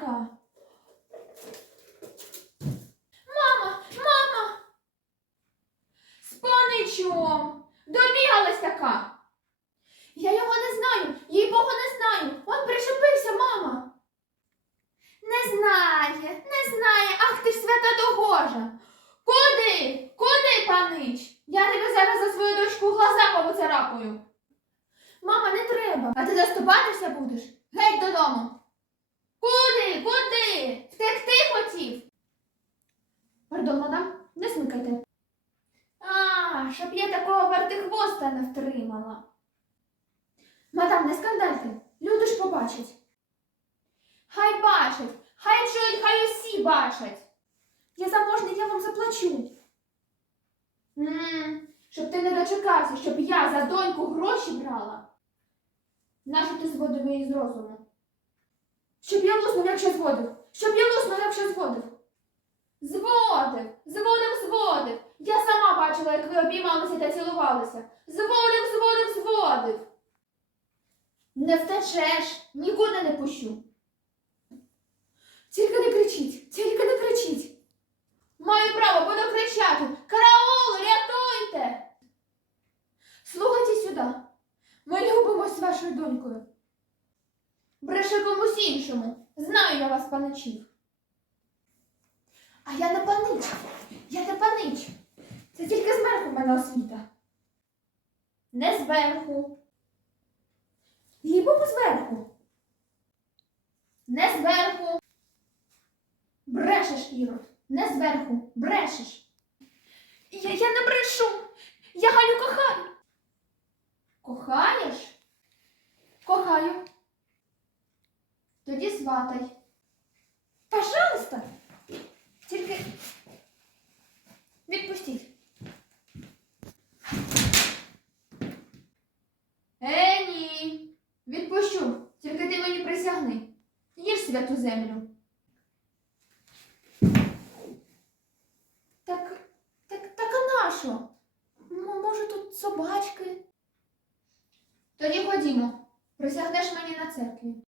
Янка! Мама, мама! З паничом! Добігалась така! Я його не знаю, їй Богу не знаю. Он причепився, мама. Не знає, не знає. Ах ти ж свята догожа. Куди? Куди, панич? Я тебе зараз за свою дочку глаза повицарапаю. Мама, не треба. А ти заступатися будеш? Геть додому. Куди? Куди? Втекти хотів? Пардон, мадам, не смикайте. А, щоб я такого вертихвоста не втримала. Мадам, не скандальте. Люди ж побачать. Хай бачать, хай чують, хай усі бачать. Я заможний, я вам заплачу. м щоб ти не дочекався, щоб я за доньку гроші брала. Нащо ти зводив її з розуму? Щоб я луснув, якщо зводив. Щоб я луснув, якщо зводив. Зводив, зводив, зводив. Я сама бачила, як ви обіймалися та цілувалися. Зводив, зводив, зводив. Не втечеш, нікуди не пущу. Тільки не кричіть, тільки не кричіть. Маю право, буду кричати. Караул, рятуйте! Слухайте сюди. Ми любимось вашою донькою. Бреше комусь іншому. Знаю я вас, паничів. А я не панич. Я не панич. Це тільки зверху мене освіта. Не зверху. Їй-богу зверху. Не зверху. Брешеш, Ірод. Не зверху. Брешеш. Я, я не брешу. Я Галю кохаю. Кохаєш? Кохаю. Тоді сватай. Пожалуйста. Тільки відпустіть. Е, ні. Відпущу. Тільки ти мені присягни. Їж святу землю. Так, так, так а нащо? Може, тут собачки? Тоді ходімо. Присягнеш мені на церкві.